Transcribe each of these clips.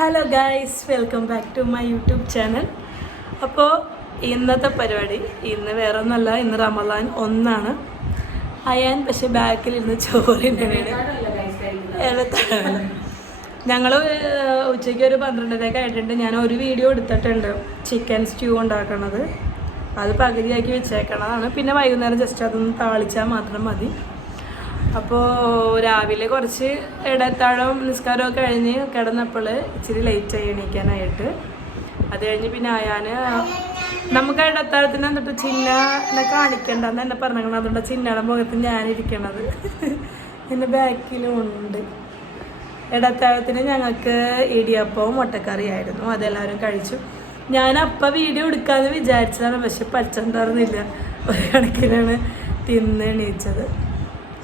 Hello guys, welcome back to my YouTube channel. അപ്പോൾ ഇന്നത്തെ പരിപാടി ഇന്ന് വേറെ ഒന്നല്ല, ഇന്ന് റമദാൻ 1 അയാൻ പക്ഷെ ബാക്കിലിരുന്ന് ചോറിനാണ്. ഞങ്ങൾ ഉച്ചയ്ക്ക് ഒരു 12:30 ആയിട്ടുണ്ട്. ഞാൻ ഒരു വീഡിയോ എടുത്തിട്ടുണ്ട് ചിക്കൻ സ്റ്റ്യൂ ഉണ്ടാക്കണത്. അത് പകുതിയാക്കി വെച്ചേക്കണതാണ്. പിന്നെ വൈകുന്നേരം ജസ്റ്റ് അതൊന്ന് താളിച്ചാൽ മാത്രം മതി. അപ്പോൾ രാവിലെ കുറച്ച് ഇടത്താഴം നിസ്കാരമൊക്കെ കഴിഞ്ഞ് കിടന്നപ്പോൾ ഇച്ചിരി ലേറ്റായി എണീക്കാനായിട്ട്. അത് കഴിഞ്ഞ് പിന്നെ ആയാൻ നമുക്ക് ഇടത്താഴത്തിന് എന്നിട്ട് ചിന്നെ കാണിക്കണ്ടെന്ന് എന്നെ പറഞ്ഞേക്കണം. അതുകൊണ്ട് ചിന്നയുടെ മുഖത്ത് ഞാനിരിക്കണത് എൻ്റെ ബാക്കിലും ഉണ്ട്. ഇടത്താഴത്തിന് ഞങ്ങൾക്ക് ഇടിയപ്പവും മുട്ടക്കറിയായിരുന്നു. അതെല്ലാവരും കഴിച്ചു. ഞാനപ്പം വീഡിയോ എടുക്കാമെന്ന് വിചാരിച്ചതാണ്, പക്ഷെ പച്ചണ്ടായിരുന്നില്ല. ഒരു കണക്കിനാണ് തിന്ന് എണീച്ചത്.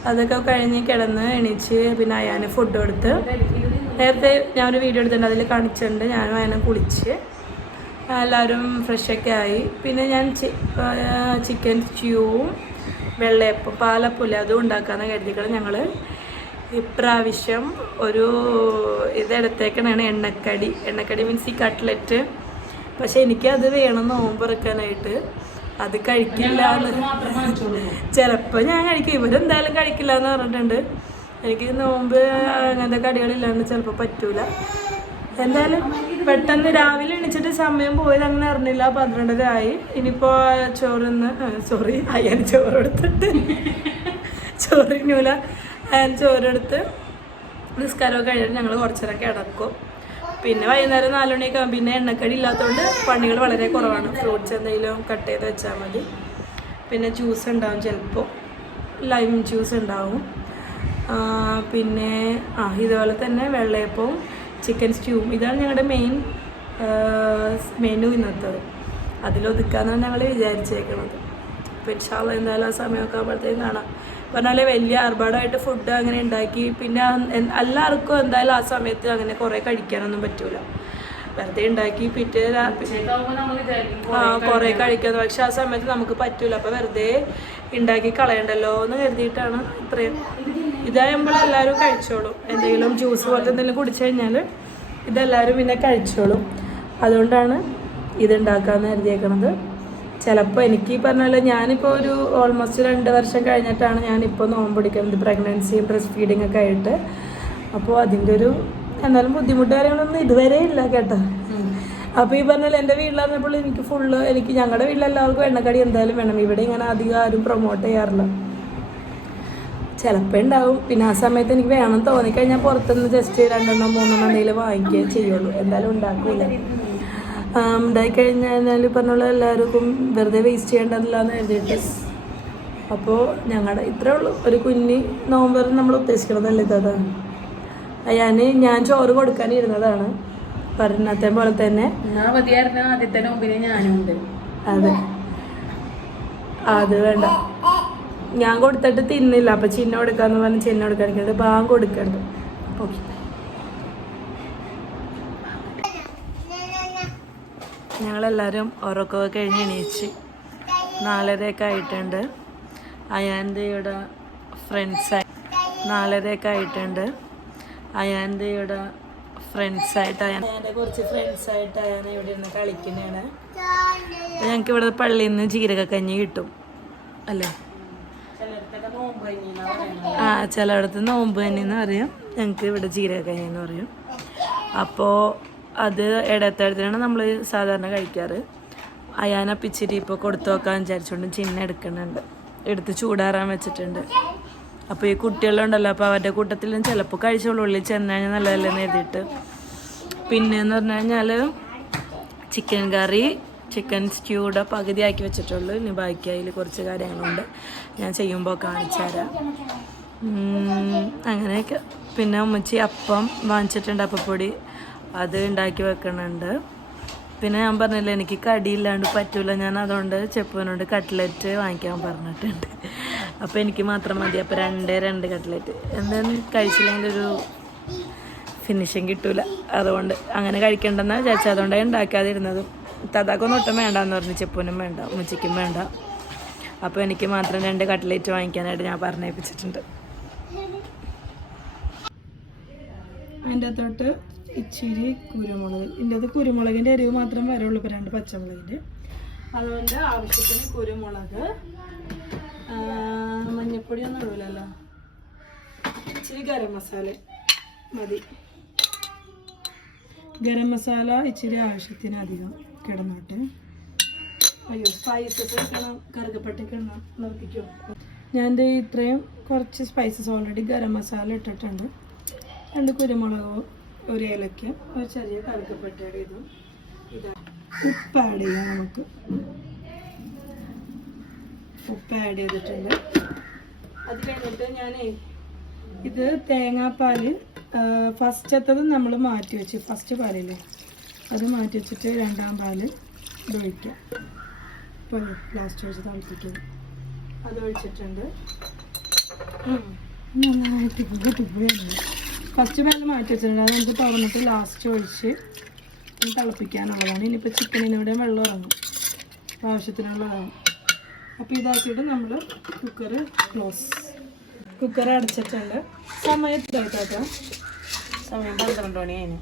അതൊക്കെ കഴിഞ്ഞ് കിടന്ന് എണീച്ച് പിന്നെ അയാന് ഫുഡ് കൊടുത്ത്. നേരത്തെ ഞാനൊരു വീഡിയോ എടുത്തിട്ടുണ്ട്, അതിൽ കാണിച്ചിട്ടുണ്ട്. ഞാനും അയാനും കുളിച്ച് എല്ലാവരും ഫ്രഷൊക്കെ ആയി. പിന്നെ ഞാൻ ചിക്കൻ സ്റ്റ്യൂവും വെള്ളയപ്പം പാലപ്പുല അതും ഉണ്ടാക്കാമെന്ന് കരുതിക്കണം. ഞങ്ങൾ ഇപ്രാവശ്യം ഒരു ഇതെടുത്തേക്കണാണ് എണ്ണക്കടി മീൻസ് ഈ കട്ട്ലറ്റ്. പക്ഷെ എനിക്കത് വേണം നോമ്പെറുക്കാനായിട്ട്. അത് കഴിക്കില്ല എന്ന് ചിലപ്പോൾ ഞാൻ കഴിക്കും, ഇവരെന്തായാലും കഴിക്കില്ല എന്ന് പറഞ്ഞിട്ടുണ്ട്. എനിക്ക് നോമ്പ് അങ്ങനത്തെ കടികളില്ലാണ്ട് ചിലപ്പോൾ പറ്റൂല. എന്തായാലും പെട്ടെന്ന് രാവിലെ എണീച്ചിട്ട് സമയം പോയത് അങ്ങനെ അറിഞ്ഞില്ല. 12:30 ആയി. ഇനിയിപ്പോൾ അയ്യാൻ ചോറെടുത്തിട്ട് ചോറിനൂല അയാൻ ചോറെടുത്ത് നിസ്കാരമൊക്കെ കഴിഞ്ഞിട്ട് ഞങ്ങൾ കുറച്ചേരം കിടക്കും. പിന്നെ വൈകുന്നേരം 4 മണിയൊക്കെ ആകും. പിന്നെ എണ്ണക്കടി ഇല്ലാത്തതുകൊണ്ട് പണികൾ വളരെ കുറവാണ്. ഫ്രൂട്ട്സ് എന്തെങ്കിലും കട്ട് ചെയ്ത് വെച്ചാൽ മതി. പിന്നെ ജ്യൂസ് ഉണ്ടാവും, ചിലപ്പോൾ ലൈം ജ്യൂസ് ഉണ്ടാവും. പിന്നെ ഇതുപോലെ തന്നെ വെള്ളയപ്പവും ചിക്കൻ സ്റ്റ്യൂവും. ഇതാണ് ഞങ്ങളുടെ മെനു ഇന്നത്തത്. അതിലൊതുക്കാന്നാണ് ഞങ്ങൾ വിചാരിച്ചേക്കുന്നത്. അപ്പോൾ ഇൻഷാ അല്ലാഹ് എന്തായാലും ആ സമയമൊക്കെ ആകുമ്പോഴത്തേക്കും കാണാം. പറഞ്ഞാൽ വലിയ ആർഭാടമായിട്ട് ഫുഡ് അങ്ങനെ ഉണ്ടാക്കി പിന്നെ എല്ലാവർക്കും എന്തായാലും ആ സമയത്ത് അങ്ങനെ കുറേ കഴിക്കാനൊന്നും പറ്റൂല. വെറുതെ ഉണ്ടാക്കി പിറ്റേ കുറേ കഴിക്കാന്ന്. പക്ഷെ ആ സമയത്ത് നമുക്ക് പറ്റൂല. അപ്പോൾ വെറുതെ ഉണ്ടാക്കി കളയണ്ടല്ലോ എന്ന് കരുതിയിട്ടാണ് ഇത്രയും. ഇതാകുമ്പോൾ എല്ലാവരും കഴിച്ചോളും. എന്തെങ്കിലും ജ്യൂസ് പോലത്തെ എന്തെങ്കിലും കുടിച്ചു കഴിഞ്ഞാൽ ഇതെല്ലാവരും പിന്നെ കഴിച്ചോളും. അതുകൊണ്ടാണ് ഇതുണ്ടാക്കാമെന്ന് കരുതിയേക്കണത്. ചിലപ്പോൾ എനിക്ക് പറഞ്ഞാൽ ഞാനിപ്പോൾ ഒരു ഓൾമോസ്റ്റ് 2 വർഷം കഴിഞ്ഞിട്ടാണ് ഞാനിപ്പോൾ നോമ്പ് പിടിക്കുന്നത്, പ്രഗ്നൻസിയും ബ്രസ്റ്റ് ഫീഡിങ് ഒക്കെ ആയിട്ട്. അപ്പോൾ അതിൻ്റെ ഒരു എന്നാലും ബുദ്ധിമുട്ട് കാര്യങ്ങളൊന്നും ഇതുവരെ ഇല്ല കേട്ടോ. അപ്പോൾ ഈ പറഞ്ഞാൽ എൻ്റെ വീട്ടിലായിരുന്നപ്പോൾ എനിക്ക് ഞങ്ങളുടെ വീട്ടിലെല്ലാവർക്കും എണ്ണക്കടി എന്തായാലും വേണം. ഇവിടെ ഇങ്ങനെ അധികം ആരും പ്രൊമോട്ട് ചെയ്യാറില്ല. ചിലപ്പോൾ ഉണ്ടാവും. പിന്നെ ആ സമയത്ത് എനിക്ക് വേണം തോന്നിക്കഴിഞ്ഞാൽ പുറത്തുനിന്ന് ജസ്റ്റ് 2 3 എന്തെങ്കിലും വാങ്ങിക്കുകയും ചെയ്യുള്ളൂ. എന്തായാലും ഉണ്ടാക്കില്ല. ഉണ്ടായിക്കഴിഞ്ഞാൽ പറഞ്ഞുള്ള എല്ലാവർക്കും വെറുതെ വേസ്റ്റ് ചെയ്യേണ്ടതില്ല എന്ന് എഴുതിയിട്ട്. അപ്പോൾ ഞങ്ങളുടെ ഇത്രേ ഉള്ളൂ ഒരു കുഞ്ഞി നോമ്പ് നമ്മൾ ഉദ്ദേശിക്കണതല്ലേ ഇതാണ്. ഞാൻ ചോറ് കൊടുക്കാനിരുന്നതാണ് പറഞ്ഞത്തെ പോലെ തന്നെ. ആദ്യത്തെ നോമ്പിന് ഞാനുണ്ട്. അതെ, അത് വേണ്ട, ഞാൻ കൊടുത്തിട്ട് തിന്നില്ല. അപ്പം ചിന്ന കൊടുക്കാന്ന് പറഞ്ഞ് ചിന്ന കൊടുക്കാനിരിക്കുന്നത് ബാങ്ക് കൊടുക്കണ്ട്. ഓക്കെ, ഞങ്ങളെല്ലാവരും ഉറക്കമൊക്കെ കഴിഞ്ഞ് എണീച്ച് 4:30 ആയിട്ടുണ്ട്. അയാന്തയുടെ ഫ്രണ്ട്സായിട്ട് 4:30 ആയിട്ടുണ്ട്. അയാന്തയുടെ ഫ്രണ്ട്സായിട്ട് അയാൻ്റെ കുറച്ച് ഫ്രണ്ട്സായിട്ട് അയാൻ ഇവിടെ ഇരുന്ന് കളിക്കുന്നതാണ്. ഞങ്ങൾക്ക് ഇവിടെ പള്ളിയിൽ നിന്ന് ജീരകക്കഞ്ഞി കിട്ടും അല്ലേ? ചിലയിടത്ത് നോമ്പ് കഞ്ഞി എന്ന് പറയും, ഞങ്ങൾക്ക് ഇവിടെ ജീരകക്കഞ്ഞി എന്ന് പറയും. അപ്പോൾ അത് ഇടത്തരത്തിലാണ് നമ്മൾ സാധാരണ കഴിക്കാറ്. അയാന പിച്ചിരി ഇപ്പോൾ കൊടുത്തു നോക്കാൻ വിചാരിച്ചുകൊണ്ട് ചിന്ന എടുക്കുന്നുണ്ട്, എടുത്ത് ചൂടാറാൻ വെച്ചിട്ടുണ്ട്. അപ്പോൾ ഈ കുട്ടികളുണ്ടല്ലോ, അപ്പോൾ അവരുടെ കൂട്ടത്തിലും ചിലപ്പോൾ കഴിച്ചോളൂ. ഉള്ളിൽ ചെന്ന് കഴിഞ്ഞാൽ നല്ലതല്ലെന്ന് എഴുതിയിട്ട്. പിന്നെയെന്ന് പറഞ്ഞു കഴിഞ്ഞാൽ ചിക്കൻ കറി ചിക്കൻ സ്റ്റ്യൂടെ പകുതിയാക്കി വെച്ചിട്ടുള്ളൂ. ഇനി ബാക്കി അതിൽ കുറച്ച് കാര്യങ്ങളുണ്ട്, ഞാൻ ചെയ്യുമ്പോൾ കാണിച്ചു തരാം. അങ്ങനെയൊക്കെ. പിന്നെ ഉമ്മച്ചി അപ്പം വാങ്ങിച്ചിട്ടുണ്ട്, അപ്പപ്പൊടി, അത് ഉണ്ടാക്കി വെക്കണുണ്ട്. പിന്നെ ഞാൻ പറഞ്ഞില്ല എനിക്ക് കടിയില്ലാണ്ട് പറ്റൂല. ഞാൻ അതുകൊണ്ട് ചെപ്പുവിനോട് കട്ട്ലറ്റ് വാങ്ങിക്കാൻ പറഞ്ഞിട്ടുണ്ട്. അപ്പോൾ എനിക്ക് മാത്രം മതി. അപ്പോൾ 2 കട്ട്ലറ്റ് എന്തായാലും കഴിച്ചില്ലെങ്കിൽ ഒരു ഫിനിഷിങ് കിട്ടൂല. അതുകൊണ്ട് അങ്ങനെ കഴിക്കണ്ടെന്നാണ് വിചാരിച്ചത്. അതുകൊണ്ടാണ് ഉണ്ടാക്കാതിരുന്നതും. തതാക്കൊന്നും ഒട്ടും വേണ്ടാന്ന് പറഞ്ഞു, ചെപ്പൂനും വേണ്ട, ഉമ്മച്ചിക്കും വേണ്ട. അപ്പോൾ എനിക്ക് മാത്രം 2 കട്ട്ലറ്റ് വാങ്ങിക്കാനായിട്ട് ഞാൻ പറഞ്ഞേൽപ്പിച്ചിട്ടുണ്ട്. അതിൻ്റെ അകത്തോട്ട് ഇച്ചിരി കുരുമുളക്. ഇതിൻ്റെ അത് കുരുമുളകിൻ്റെ എരിവ് മാത്രം വരുള്ളൂ, ഇപ്പോൾ 2 പച്ചമുളകിൻ്റെ. അതുകൊണ്ട് ആവശ്യത്തിന് കുരുമുളക്, മഞ്ഞൾപ്പൊടിയൊന്നും ഇടൂലല്ലോ, ഇച്ചിരി ഗരം മസാല മതി. ഗരം മസാല ഇച്ചിരി ആവശ്യത്തിന് അധികം കിടന്നോട്ടെ. അയ്യോ, സ്പൈസസ് വെക്കണം, കറുകപ്പട്ടയൊക്കെ നിർത്തിക്കോ. ഞാൻ ഇത്രയും കുറച്ച് സ്പൈസസ് ഓൾറെഡി ഗരം മസാല ഇട്ടിട്ടുണ്ട്. 2 കുരുമുളക്, 1 ഏലക്ക, ഒരു ചെറിയ കറുകപ്പട്ടയുടെ ഇതും. ഉപ്പ് ആഡ് ചെയ്യാം നമുക്ക്. ഉപ്പ് ആഡ് ചെയ്തിട്ടുണ്ട്. അത് കഴിഞ്ഞിട്ട് ഞാനേ ഇത് തേങ്ങാപ്പാൽ ഫസ്റ്റത്തത് നമ്മൾ മാറ്റി വെച്ച്, ഫസ്റ്റ് പാലില്ലേ അത് മാറ്റി വെച്ചിട്ട് 2ാം പാല് ഇത് ഒഴിക്കാം. ഇപ്പോൾ ലാസ്റ്റ് വെച്ച് തിളപ്പിക്കുന്നത് അത് ഒഴിച്ചിട്ടുണ്ട്. ഫസ്റ്റ് പാല് മാറ്റി വെച്ചിട്ടുണ്ട്. അത് നമുക്ക് തുറന്നിട്ട് ലാസ്റ്റ് ഒഴിച്ച് തിളപ്പിക്കാനുള്ളതാണ്. ഇനിയിപ്പോൾ ചിക്കനിനൂടെ വെള്ളം ഇറങ്ങും, ആവശ്യത്തിനുള്ളതാണ്. അപ്പോൾ ഇതാക്കിയിട്ട് നമ്മൾ കുക്കർ അടച്ചിട്ടുണ്ട്. സമയം ഇതായിട്ടോ, സമയം 12 മണിയായിരുന്നു.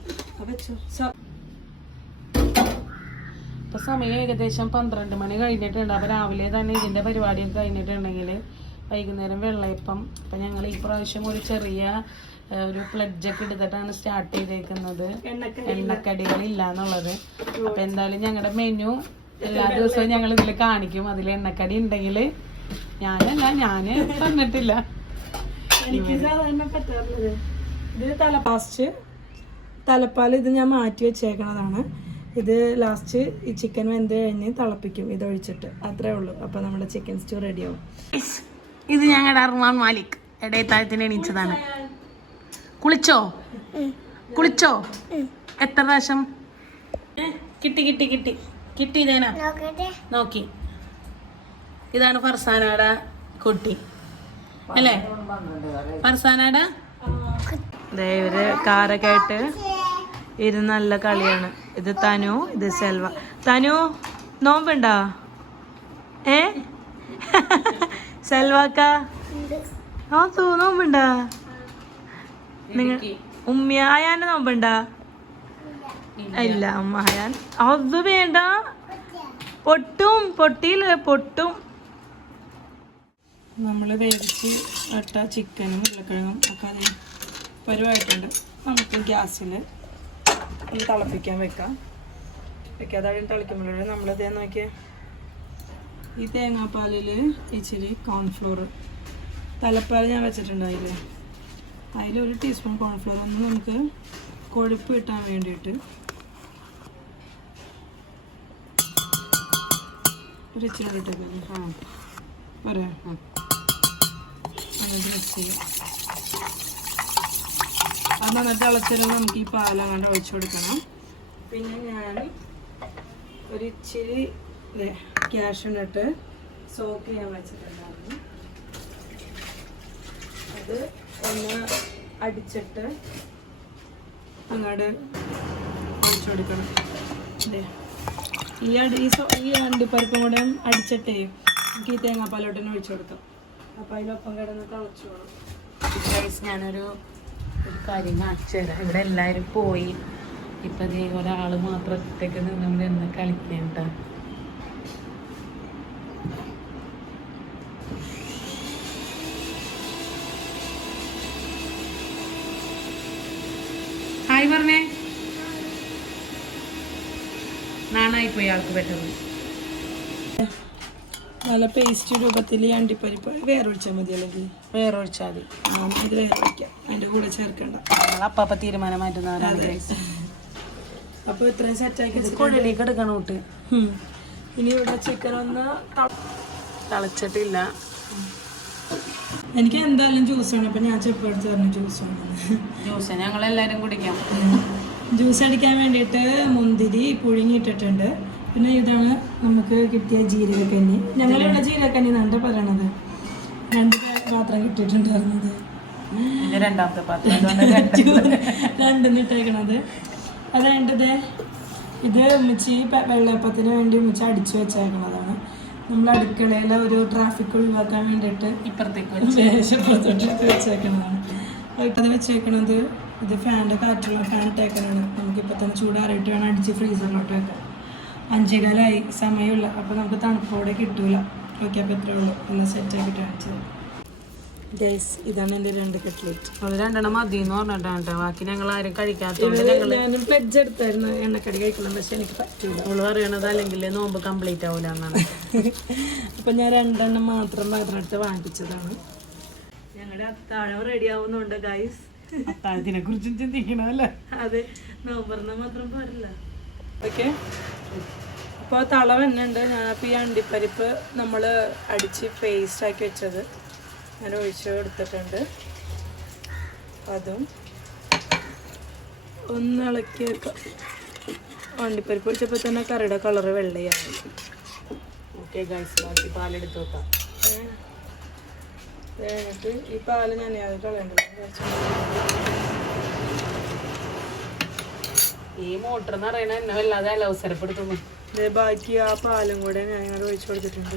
ഇപ്പൊ സമയം ഏകദേശം 12 മണി കഴിഞ്ഞിട്ടുണ്ട്. അപ്പൊ രാവിലെ തന്നെ ഇതിന്റെ പരിപാടിയൊക്കെ കഴിഞ്ഞിട്ടുണ്ടെങ്കിൽ വൈകുന്നേരം വെള്ളയപ്പം. അപ്പൊ ഞങ്ങൾ ഈ പ്രാവശ്യം ഒരു ചെറിയ ഒരു പ്ലഡ്ജൊക്കെ എടുത്തിട്ടാണ് സ്റ്റാർട്ട് ചെയ്തേക്കുന്നത്, എണ്ണക്കടികളില്ല എന്നുള്ളത്. അപ്പൊ എന്തായാലും ഞങ്ങളുടെ മെനു എല്ലാ ദിവസവും ഞങ്ങൾ ഇതിൽ കാണിക്കും. അതിൽ എണ്ണക്കടി ഉണ്ടെങ്കിൽ ഞാന് തന്നിട്ടില്ല. എനിക്ക് സാധാരണ പറ്റാറുള്ളത് ഇത് തലപ്പാൽ ഇത് ഞാൻ മാറ്റി വെച്ചേക്കണതാണ്. ഇത് ലാസ്റ്റ് ഈ ചിക്കൻ വെന്ത് കഴിഞ്ഞ് തിളപ്പിക്കും ഇതൊഴിച്ചിട്ട്, അത്രേ ഉള്ളൂ. അപ്പോൾ നമ്മുടെ ചിക്കൻ സ്റ്റൂ റെഡിയാവും. ഇത് ഞങ്ങളുടെ അർമാൻ മാലിക് ഇടയത്താഴത്തിന് എണീച്ചതാണ്. കുളിച്ചോ? എത്ര പ്രാവശ്യം? കിട്ടി ഇതേനാ നോക്കി. ഇതാണ് ഫർസാനയുടെ കുട്ടി അല്ലേ? ഫർസാനയുടെ ഇവര് കാറൊക്കെ ആയിട്ട് ഇത് നല്ല കളിയാണ്. ഇത് തനു, ഇത് സെൽവ. തനു നോമ്പുണ്ടോ? സെൽവാക്ക നോമ്പുണ്ടാ? നിങ്ങൾ ഉമ്മിയ അയാൻ്റെ നോമ്പുണ്ടാ? ഇല്ല, ഉമ്മ അയാൻ അത് വേണ്ട, പൊട്ടും. നമ്മൾ വേവിച്ച് ഇട്ട ചിക്കനും ഉരുളക്കിഴങ്ങും ഒക്കെ അത് പരുവായിട്ടുണ്ട്. നമുക്ക് ഗ്യാസിൽ ഒന്ന് തിളപ്പിക്കാൻ വെക്കാതെ തിളയ്ക്കുമ്പോഴേ നമ്മളിതേ നോക്കിയാൽ ഈ തേങ്ങാപ്പാലിൽ ഇച്ചിരി കോൺഫ്ലോർ, തലപ്പാൽ ഞാൻ വെച്ചിട്ടുണ്ടായില്ലേ, അതിലൊരു ടീസ്പൂൺ കോൺഫ്ലോർ ഒന്ന് നമുക്ക് കൊഴുപ്പ് കിട്ടാൻ വേണ്ടിയിട്ട് ഒരു ഇച്ചിരി ഇട്ടേക്കല്ലേ. പറയാം, എന്നിട്ട് മിക്സ് ചെയ്യാം. അത് നന്നായിട്ട് തിളച്ചിട്ട് നമുക്ക് ഈ പാലങ്ങാണ്ട് ഒഴിച്ചു കൊടുക്കണം. പിന്നെ ഞാൻ ഒരു ഇച്ചിരി ക്യാഷ്യൂനട്ട് സോക്ക് ചെയ്യാൻ വെച്ചിട്ടുണ്ടായിരുന്നു. അത് ഒന്ന് അടിച്ചിട്ട് അങ്ങോട്ട് ഒഴിച്ചു കൊടുക്കണം. ഈ അണ്ടിപ്പരിപ്പും കൂടെ അടിച്ചിട്ടേ നമുക്ക് ഈ തേങ്ങാപ്പാലോട്ടിന് ഒഴിച്ചു കൊടുക്കാം. അപ്പോൾ അതിലൊപ്പം കിടന്ന് തിളച്ചോളും. ഞാനൊരു കാര്യം കാണിച്ചു തരാം. ഇവിടെ എല്ലാവരും പോയി, ഇപ്പം ഒരാൾ മാത്രം ഒറ്റയ്ക്ക് നിന്ന് എന്ന് കളിക്കേണ്ട. ഹായ് പറഞ്ഞേ. നാണായിപ്പോയി ആൾക്ക് പെട്ടെന്ന്. നല്ല പേസ്റ്റ് രൂപത്തിൽ ഈ അണ്ടിപ്പരിപ്പ് വേറെ ഒഴിച്ചാൽ മതി, അല്ലെങ്കിൽ വേറെ ഒഴിച്ചാൽ മതി. ഇത് വേറെ ഒഴിക്കാം, അതിൻ്റെ കൂടെ ചേർക്കണ്ട. അപ്പ തീരുമാനം മാറ്റുന്നവരാണ്. അപ്പോൾ ഇത്രയും സെറ്റാക്കി കുഴലേക്ക് എടുക്കണം കൂട്ട്. ഇനി ഇവിടെ ചിക്കൻ ഒന്ന് തിളച്ചിട്ടില്ല. എനിക്ക് എന്തായാലും ജ്യൂസാണ്. അപ്പം ഞാൻ ചെപ്പ് എടുത്ത് പറഞ്ഞു ജ്യൂസ് ഞങ്ങളെല്ലാവരും കുടിക്കാം. ജ്യൂസ് അടിക്കാൻ വേണ്ടിയിട്ട് മുന്തിരി പുഴുങ്ങിയിട്ടിട്ടുണ്ട്. പിന്നെ ഇതാണ് നമുക്ക് കിട്ടിയ ജീരകക്കഞ്ഞി. ഞങ്ങളിവിടെ ജീരകക്കഞ്ഞി എന്നാണ് പറയണത്. 2 പാത്രം കിട്ടിയിട്ടുണ്ടായിരുന്നത്, രണ്ടാമത്തെ പാത്രം 2 ഇട്ടേക്കണത്. അതായത് ഇത് ഉമ്മച്ചി വെള്ളയപ്പത്തിന് വേണ്ടി ഉമ്മച്ചി അടിച്ചു വെച്ചേക്കണതാണ്. നമ്മൾ അടുക്കളയിലെ ഒരു ട്രാഫിക് ഒഴിവാക്കാൻ വേണ്ടിയിട്ട് ഇപ്പുറത്തേക്ക് മേശപ്പുറത്തോട്ട് വെച്ചേക്കണതാണ്. അത് വെച്ചേക്കണത് ഇത് ഫാൻ്റെ കാറ്റുള്ള ഫാൻ ഇട്ടേക്കാനാണ്. നമുക്കിപ്പോൾ തന്നെ ചൂടാറിയിട്ട് വേണം അടിച്ച് ഫ്രീസറിലോട്ട് വെക്കാം. 5:15 സമയമില്ല, അപ്പോൾ നമുക്ക് തണുപ്പോടെ കിട്ടൂല. ഓക്കെ, അപ്പോൾ ഇത്രയേ ഉള്ളൂ. എല്ലാം സെറ്റാക്കിയിട്ട് കാണിച്ചത്. ഗൈസ്, ഇതാണ് എൻ്റെ 2 കട്ട്ലേറ്റ്. അത് 2 മതി എന്ന് പറഞ്ഞിട്ടാണ്. ബാക്കി ഞങ്ങൾ ആരും കഴിക്കാത്തത്. ഞാനും പ്ലെഡ്ജ് എടുത്തായിരുന്നു എണ്ണക്കടി കഴിക്കണം, പക്ഷെ എനിക്ക് പറ്റൂല. നമ്മൾ പറയണത് അല്ലെങ്കിൽ നോമ്പ് കംപ്ലീറ്റ് ആവില്ല എന്നാണ്. അപ്പം ഞാൻ 2 മാത്രം പകർന്നെടുത്ത് വാങ്ങിച്ചതാണ്. ഞങ്ങളുടെ അത്താഴം റെഡി ആവുന്നുണ്ട് ഗൈസ്. അത്താഴത്തിനെ കുറിച്ചും ചിന്തിക്കണമല്ലേ? അതെ, നോമ്പറന്നാൽ മാത്രം പോരല്ല. ഓക്കെ, അപ്പോൾ തള വന്നുണ്ട്. ഞാനപ്പോൾ ഈ അണ്ടിപ്പരിപ്പ് നമ്മൾ അടിച്ച് പേസ്റ്റ് ആക്കി വെച്ചത് ഞാൻ ഒഴിച്ച് എടുത്തിട്ടുണ്ട്. അതും ഒന്ന് ഇളക്കി വെക്കാം. അണ്ടിപ്പരിപ്പ് ഒഴിച്ചപ്പോൾ തന്നെ കറിയുടെ കളറ് വെള്ളയാണ്. ഓക്കെ ഗൈസ്, ബാക്കി പാലെടുത്ത് വെക്കാം. എന്നിട്ട് ഈ പാല് ഞാൻ കളയണ്ടല്ലോ. ഈ മോട്ടർ എന്ന് പറയുന്നത് എന്നെ വല്ലാതെ അവസരപ്പെടുത്തുന്നു. ബാക്കി ആ പാലും കൂടെ ഞാൻ ഒഴിച്ചു കൊടുത്തിട്ടുണ്ട്.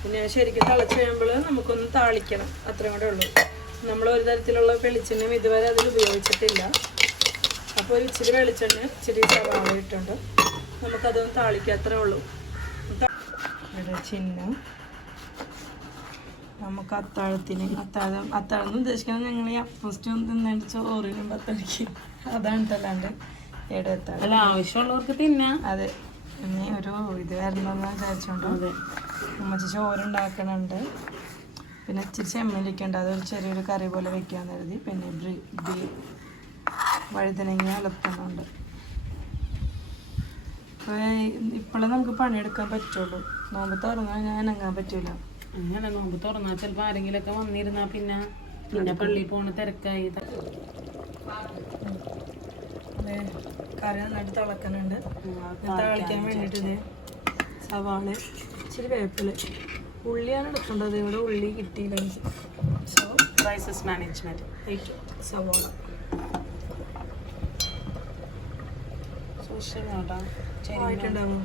പിന്നെ ശരിക്കും തിളച്ച് കഴിയുമ്പോൾ നമുക്കൊന്ന് താളിക്കണം, അത്രയും കൂടെ ഉള്ളൂ. നമ്മൾ ഒരു തരത്തിലുള്ള വെളിച്ചെണ്ണയും ഇതുവരെ അതിൽ ഉപയോഗിച്ചിട്ടില്ല. അപ്പോൾ ഒരു ഇച്ചിരി വെളിച്ചെണ്ണ, ഇച്ചിരി സവാള ഇട്ടുണ്ട്. നമുക്കതൊന്ന് താളിക്കുക, അത്രേ ഉള്ളൂ. ഇവിടെ ചിഹ്നം നമുക്ക് അത്താഴത്തിന് അത്താഴം ഉദ്ദേശിക്കുന്നത് ഞങ്ങൾ ഈ അപ്പോസ്റ്റ് തിന്നിട്ട് ചോറിനും 10 മണിക്ക് അതാണ് അല്ലാണ്ട് ഇവിടെ എത്താം. അല്ല, ആവശ്യമുള്ളവർക്ക് തിന്നാം. അതെ, ഇനി ഒരു ഇത് വരണമെന്ന് വിചാരിച്ചോണ്ട് അതെ ഉമ്മച്ചി ചോറുണ്ടാക്കണുണ്ട്. പിന്നെ ഇച്ചിരി ചെമ്മലിക്ക ഉണ്ട്, അതൊരു ചെറിയൊരു കറി പോലെ വെക്കാന്ന് കരുതി. പിന്നെ വഴുതനങ്ങ അലത്തുന്നുണ്ട്. അപ്പോൾ ഇപ്പോഴും നമുക്ക് പണിയെടുക്കാൻ പറ്റുള്ളൂ. നോമ്പ് തുറന്നാൽ ഞാൻ അനങ്ങാൻ പറ്റൂല. അങ്ങനെ നോമ്പ് തുറന്നാൽ ചിലപ്പോൾ ആരെങ്കിലുമൊക്കെ വന്നിരുന്നാ പിന്നെ പള്ളിയിൽ പോണ തിരക്കായി. കറി നന്നായിട്ട് തിളക്കുന്നുണ്ട്. തിളയ്ക്കാൻ വേണ്ടിയിട്ട് സവാള, ഇച്ചിരി വേപ്പില, ഉള്ളിയാണ് എടുക്കേണ്ടത്. ഇവിടെ ഉള്ളി കിട്ടിയില്ല എനിക്ക്. So crisis management. സവാള സൂക്ഷിച്ചോട്ടാ ആയിട്ടുണ്ടാവും.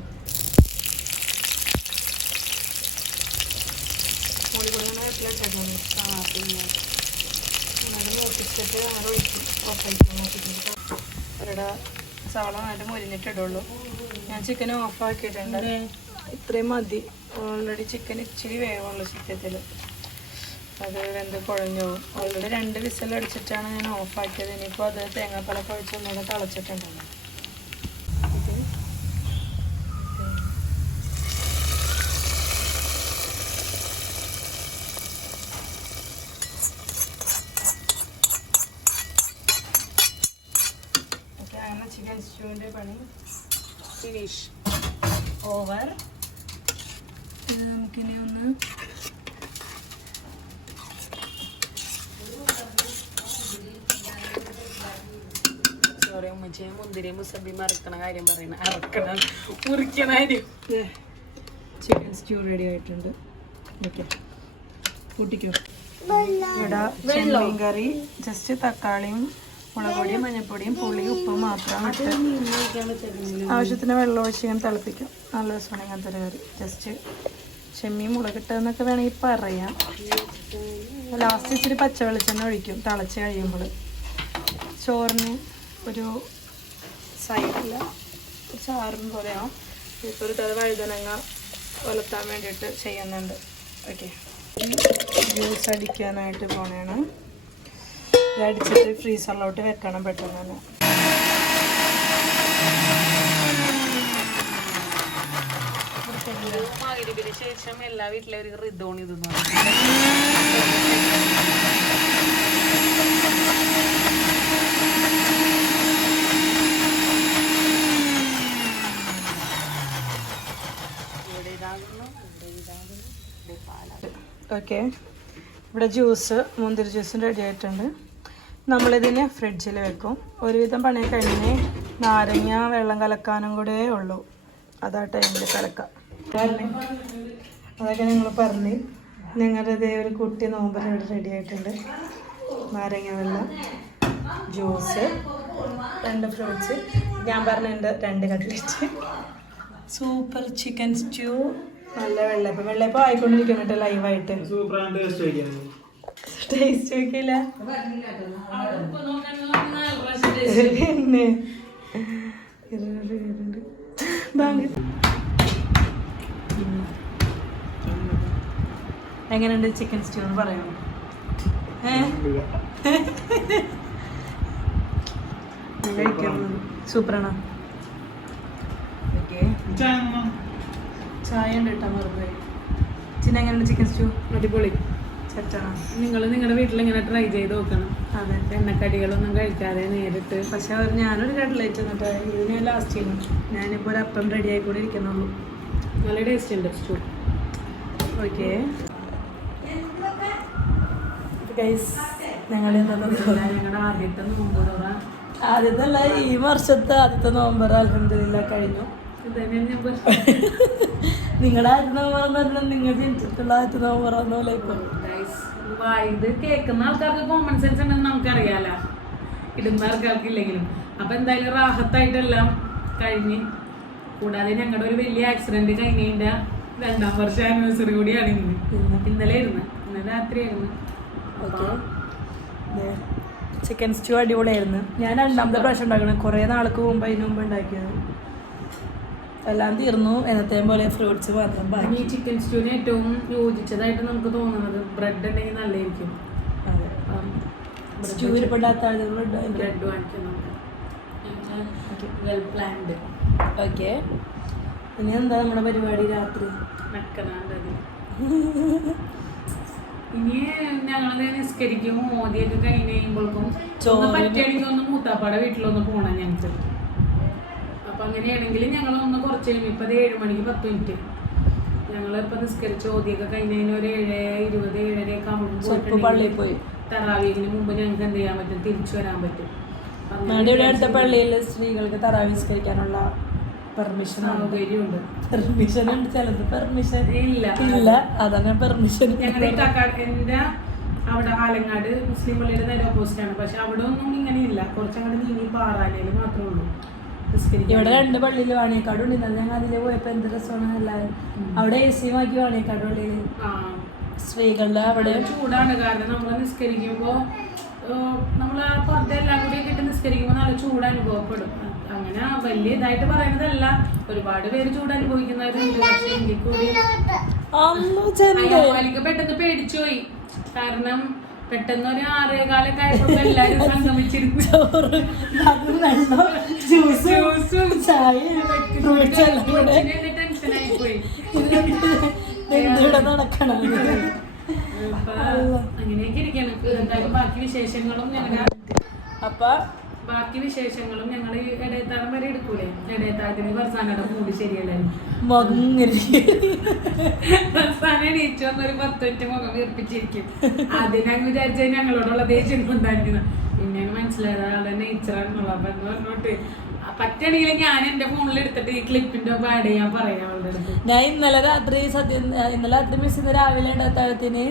അവരുടെ സവാള നന്നായിട്ട് മുരിഞ്ഞിട്ടിടുള്ളൂ. ഞാൻ ചിക്കൻ ഓഫാക്കിയിട്ടുണ്ട്. ഇത്രയും മതി. ഓൾറെഡി ചിക്കൻ ഇച്ചിരി വേവുള്ളൂ ചിക്കത്തിൽ. അത് വെന്ത് കുഴഞ്ഞു പോകും. ഓൾറെഡി 2 വിസിൽ അടിച്ചിട്ടാണ് ഞാൻ ഓഫാക്കിയത്. ഇനിയിപ്പോൾ അത് തേങ്ങാപ്പാലൊക്കെ ഒഴിച്ച് ഒന്നുകൂടെ തിളച്ചിട്ടുണ്ടല്ലോ. ചിക്കൻ സ്റ്റൂവിൻ്റെ പണി ഫിനിഷ് ഓവർ. നമുക്കിനി ഒന്ന് സോറി ഉമ്മച്ചി, മുന്തിരിയും മുസബി മറക്കണ കാര്യം പറയണ അറക്കണം മുറിക്കണ കാര്യം. ചിക്കൻ സ്റ്റൂ റെഡി ആയിട്ടുണ്ട്. ഓക്കെ, കൂട്ടിക്കോ. ഇവിടെ ചെമ്മീൻ കറി ജസ്റ്റ് തക്കാളിയും മുളക് പൊടിയും മഞ്ഞൾപ്പൊടിയും പുളിയും ഉപ്പും മാത്രം ഇട്ട് ആവശ്യത്തിന് വെള്ളം ഒഴിച്ച് ഇങ്ങനെ തിളപ്പിക്കും. നല്ല രസമാണ് ഇങ്ങനത്തെ ഒരു കറി. ജസ്റ്റ് ചെമ്മീൻ മുളകിട്ടതെന്നൊക്കെ വേണമെങ്കിൽ പറയാം. ലാസ്റ്റ് ഇച്ചിരി പച്ച വെളിച്ചെണ്ണ ഒഴിക്കും തിളച്ച് കഴിയുമ്പോൾ. ചോറിന് ഒരു സൈഡിൽ ചാറും പോലെയാവും. ഇപ്പോൾ ഒരു വഴുതനങ്ങ ഒലത്താൻ വേണ്ടിയിട്ട് ചെയ്യുന്നുണ്ട്. Okay, juice അടിക്കാനായിട്ട് പോണേണ്. ഇതടിച്ചിട്ട് ഫ്രീസറിലോട്ട് വെക്കണം പെട്ടെന്ന് തന്നെ. മഗ്‌രിബിന് ശേഷം എല്ലാ വീട്ടിലും ഒരു റിദോൺ ഇതെന്ന് ഓക്കെ, ഇവിടെ ജ്യൂസ് മുന്തിരി ജ്യൂസും റെഡി ആയിട്ടുണ്ട്. നമ്മളിതിന് ഫ്രിഡ്ജിൽ വെക്കും. ഒരുവിധം പണി കഴിഞ്ഞ് നാരങ്ങ വെള്ളം കലക്കാനും കൂടെ ഉള്ളൂ. അതാ ടൈമിൽ കലക്കാം. അതൊക്കെ നിങ്ങൾ പറഞ്ഞ് ഞങ്ങളുടെ ഇതേ ഒരു കുട്ടി നോമ്പ് ഇവിടെ റെഡി ആയിട്ടുണ്ട്. നാരങ്ങ വെള്ളം, ജ്യൂസ്, 2 ഫ്രൂട്ട്സ്, ഞാൻ പറഞ്ഞിട്ടുണ്ട് 2 കട്ട്ലേറ്റ്, സൂപ്പർ ചിക്കൻ സ്റ്റൂ, നല്ല വെള്ളപ്പം ആയിക്കൊണ്ടിരിക്കുന്നുണ്ട് ലൈവായിട്ട്. ടേസ്റ്റ് നോക്കിയില്ല എങ്ങനെയുണ്ട് ചിക്കൻ സ്റ്റൂ എന്ന് പറയൂ. സൂപ്പറാണോ? ചായ ഉണ്ട് കേട്ടോ വെറുതെ. ചിന്ന എങ്ങനെയുണ്ട് ചിക്കൻ സ്റ്റൂ? അടിപൊളി സെറ്റാണോ? നിങ്ങൾ നിങ്ങളുടെ വീട്ടിൽ ഇങ്ങനെ ട്രൈ ചെയ്ത് നോക്കണം. അതെ, എണ്ണക്കടികളൊന്നും കഴിക്കാതെ നേരിട്ട്. പക്ഷെ ഞാനൊരു കട്ട്ലേറ്റ് എന്നിട്ട് ഇത് ഞാൻ ലാസ്റ്റ് ചെയ്യുന്നു. ഞാനിപ്പോൾ ഒരു അപ്പം റെഡി ആയിക്കൂടെ ഇരിക്കുന്നുള്ളൂ. നല്ല ടേസ്റ്റ് ഉണ്ട് സ്റ്റൂ. ഓക്കെ ഞങ്ങൾ ഞങ്ങളുടെ ആദ്യത്തെ നോമ്പുറ ആദ്യത്തെ അല്ല, ഈ വർഷത്തെ ആദ്യത്തെ നോമ്പർ അൽഹംദുലില്ലാ കഴിഞ്ഞു. നിങ്ങളുടെ ആദ്യത്തെ നോമ്പറെന്ന് പറഞ്ഞാൽ നിങ്ങൾ ജനിച്ചിട്ടുള്ള ആദ്യത്തെ നോമ്പറന്നോലെ ഇപ്പൊ ഇത് കേൾക്കുന്ന ആൾക്കാർക്ക് കോമൺ സെൻസ് ഉണ്ടെന്ന് നമുക്കറിയാലോ, ഇടുന്ന ആൾക്കാർക്ക് ഇല്ലെങ്കിലും. അപ്പൊ എന്തായാലും റാഹത്തായിട്ടെല്ലാം കഴിഞ്ഞ്. കൂടാതെ ഞങ്ങളുടെ ഒരു വലിയ ആക്സിഡന്റ് കഴിഞ്ഞതിന്റെ 2ാം വർഷ ആനിവേഴ്സറി കൂടിയാണ് ഇന്നലെ രാത്രിയായിരുന്നു. ചിക്കൻ സ്റ്റൂ അടിപൊളിയായിരുന്നു. ഞാൻ 2ാമത്തെ പ്രാവശ്യം ഉണ്ടാക്കണം. കുറേ നാൾക്ക് മുമ്പ് അതിന് മുമ്പ് ഉണ്ടാക്കിയത്. എല്ലാം തീർന്നു. എന്നത്തെയും പോലെ ഫ്രൂട്ട്സ് മാത്രം ബാക്കി. ഈ ചിക്കൻ സ്റ്റൂവിന് ഏറ്റവും യോജിച്ചതായിട്ട് നമുക്ക് തോന്നുന്നത് ബ്രെഡ് ഉണ്ടെങ്കിൽ നല്ലതായിരിക്കും. അതെ, സ്റ്റൂവിൽ പെടാത്ത ബ്രെഡ് വാങ്ങിക്കണം. Well planned. ഓക്കെ, ഇനി എന്താ നമ്മുടെ പരിപാടി? രാത്രി ഇനി ഞങ്ങള് നിസ്കരിക്കും. മോദിയൊക്കെ കഴിഞ്ഞ് കഴിയുമ്പോഴേക്കും പറ്റുകയാണെങ്കിൽ ഒന്ന് മൂത്താപ്പാടെ വീട്ടിലൊന്ന് പോകണം ഞങ്ങൾക്ക്. അപ്പൊ അങ്ങനെയാണെങ്കിൽ ഞങ്ങളൊന്ന് കുറച്ച് കഴിയും. ഇപ്പൊ 7 മണിക്ക് 10 മിനിറ്റ് ഞങ്ങളിപ്പോ നിസ്കരിച്ച് ഓതിയൊക്കെ കഴിഞ്ഞതിന് ഒരു 7:20 7:30 ആകുമ്പോൾ പോയി തറാവീഹിന് മുമ്പ് ഞങ്ങൾക്ക് എന്ത് ചെയ്യാൻ പറ്റും? തിരിച്ചു വരാൻ പറ്റും. ഇവിടെ അടുത്ത പള്ളിയിൽ സ്ത്രീകൾക്ക് തറാവി നിസ്കരിക്കാനുള്ള പെർമിഷൻ സൗകര്യമുണ്ട്. പെർമിഷൻ ഉണ്ട്, ചിലത് പെർമിഷൻ ഇല്ല. അതന്നെ പെർമിഷൻ. ഞങ്ങളുടെ എന്റെ അവിടെ ആലങ്ങാട് മുസ്ലിം പള്ളിയുടെ നേരെ ഓപ്പോസിറ്റ് ആണ്. പക്ഷെ അവിടെ ഒന്നും ഇങ്ങനെ ഇല്ല. കുറച്ചങ്ങോട്ട് നീങ്ങി പാറാനേല് മാത്രമേ ഉള്ളൂ. ഇവിടെ 2 പള്ളിയിൽ വാണിയക്കാട് ഉണ്ട്. ഞങ്ങൾ അതില് പോയപ്പോ എന്ത് രസമാണ് എല്ലാവരും. അവിടെ AC ആക്കി വാണിയക്കാട് പള്ളിയിൽ സ്ത്രീകളുടെ അവിടെ ചൂടാണ്. കാരണം നമ്മൾ നിസ്കരിക്കുമ്പോ നമ്മള് പുറത്തെ എല്ലാം കൂടി ഇട്ട് നിസ്കരിക്കുമ്പോ നല്ല ചൂട് അനുഭവപ്പെടും. അങ്ങനെ വലിയ ഇതായിട്ട് പറയുന്നതല്ല, ഒരുപാട് പേര് ചൂട് അനുഭവിക്കുന്നവരുണ്ട്. പക്ഷെ എങ്കിൽ കൂടി അയ്യാമാലിക്ക് പെട്ടെന്ന് പേടിച്ചുപോയി. കാരണം പെട്ടെന്ന് ഒരു 6:15 ആയപ്പോൾ എല്ലാരും സംഗമിച്ചിരുന്നു. ടെൻഷനായി പോയി. അങ്ങനെയൊക്കെ ഇരിക്കണം. എന്തായാലും ബാക്കി വിശേഷങ്ങളും ഞങ്ങൾ ഇടയത്താഴം വരെ എടുക്കൂലേ. ഇടയത്താഴത്തിന് ഫർസാനയുടെ മൂടി ശരിയല്ലായിരുന്നു. ഫർസാന എണീച്ചു വന്നൊരു 10 മിനിറ്റ് മുഖം വീർപ്പിച്ചിരിക്കും. ആദ്യം ഞങ്ങൾ വിചാരിച്ചത് ഞങ്ങളോടുള്ള ദേഷ്യം ഉണ്ടായിരിക്കുന്നത്. പിന്നെയാണ് മനസ്സിലായത് ആളുടെ നേച്ചറാണെന്നുള്ള. അപ്പൊ എന്ന് പറഞ്ഞോട്ട് പറ്റണെങ്കിൽ ഞാൻ എന്റെ ഫോണിൽ എടുത്തിട്ട് ഈ ക്ലിപ്പിന്റെ ആഡ് ചെയ്യാൻ പറയാം അവളുടെ അടുത്ത്. ഞാൻ ഇന്നലെ രാത്രി മിസ് ഇന്ന് രാവിലെ ഇടത്താഴത്തിന്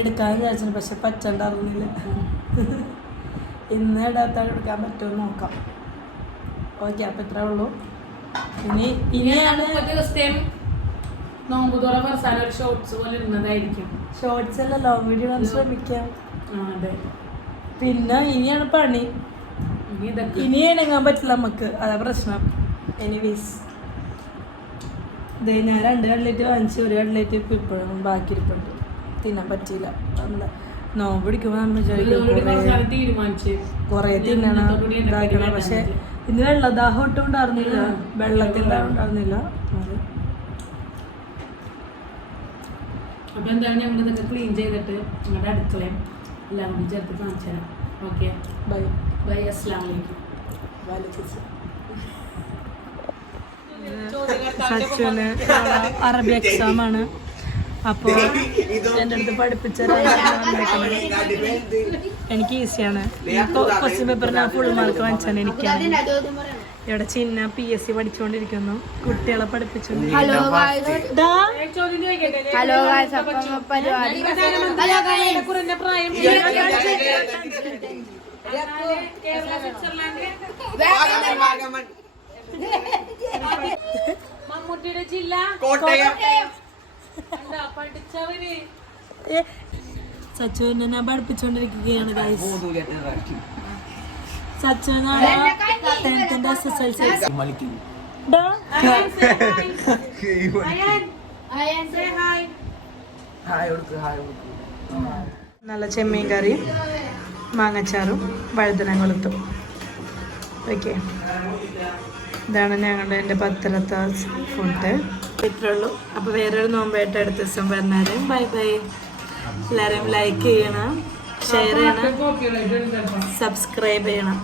എടുക്കാന്ന് വിചാരിച്ചു. പക്ഷെ പറ്റണ്ടായിരുന്നില്ല. ഇന്ന് ഇടത്താഴം എടുക്കാൻ പറ്റുമെന്ന് നോക്കാം. ഓക്കെ, അപ്പൊ ഇത്രേ ഉള്ളൂ. ഇനിയാണ് ദിവസത്തെയും നോമ്പുതോറ ഫർസാന ഒരു ഷോർട്സ് പോലെ ഇടുന്നതായിരിക്കും. ഷോർട്സ് അല്ല, ലോങ് വീഡിയോ ആണ് ശ്രമിക്കാം. അതെ, പിന്നെ ഇനിയാണ് പണി. ഇനി ഇണങ്ങാൻ പറ്റില്ല നമുക്ക്, അതാ പ്രശ്നം. എനിവേസ് ഞാൻ 2 കട്ട്ലേറ്റ് വാങ്ങിച്ചു. 1 കട്ട്ലേറ്റ് ഇപ്പം ഇപ്പോഴും ബാക്കി ഇരിപ്പുണ്ട്. തിന്നാൻ പറ്റിയില്ല. നോമ്പ് പിടിക്കുമ്പോൾ നമ്മൾ കുറേ തിന്നണം ഇതാക്കണം. പക്ഷെ ഇന്ന് വെള്ളദാഹം ഒട്ടും ഉണ്ടായിരുന്നില്ല. വെള്ളത്തിൻ്റെ ഉണ്ടായിരുന്നില്ല. അപ്പൊ എന്താണ് ഞങ്ങൾ ഇതൊക്കെ ക്ലീൻ ചെയ്തിട്ട് ഞങ്ങളുടെ അടുക്കളയും എല്ലാം കൂടി ചേർത്ത് കാണിച്ചു തരാം. Okay, bye bye. അസ്സലാമു അലൈക്കും. സച്ചുവിന് അറബി എക്സാം ആണ്. അപ്പോൾ എൻ്റെ അടുത്ത് പഠിപ്പിച്ച എനിക്ക് ഈസിയാണ്. ക്വസ്റ്റ്യൻ പേപ്പർ ഞാൻ ഫുൾ മാർക്ക് വാങ്ങിച്ചാണ്. എനിക്കാണ് ഇവിടെ ചിന്ന PSC പഠിച്ചുകൊണ്ടിരിക്കുന്നു. കുട്ടികളെ പഠിപ്പിച്ചുകൊണ്ടിരിക്കുന്നു. മമ്മൂട്ടിയുടെ ജില്ല കോട്ടയം. പഠിച്ചവര് സച്ചുവിനെ ഞാൻ പഠിപ്പിച്ചുകൊണ്ടിരിക്കുകയാണ് ഗൈസ്. സച്ചുവിനാണ് 10th SSLC. നല്ല ചെമ്മീൻ കറിയും മാങ്ങച്ചാറും വഴുതനങ്ങൊളുത്തും. ഓക്കെ, ഇതാണ് ഞങ്ങളുടെ എൻ്റെ 10th ഫുഡ്. ഇത്രേ ഉള്ളൂ. അപ്പോൾ വേറൊരു നോമ്പായിട്ട് അടുത്ത ദിവസം പറഞ്ഞാലും ബൈ ബൈ. എല്ലാവരും ലൈക്ക് ചെയ്യണം, ഷെയർ ചെയ്യണം, സബ്സ്ക്രൈബ് ചെയ്യണം.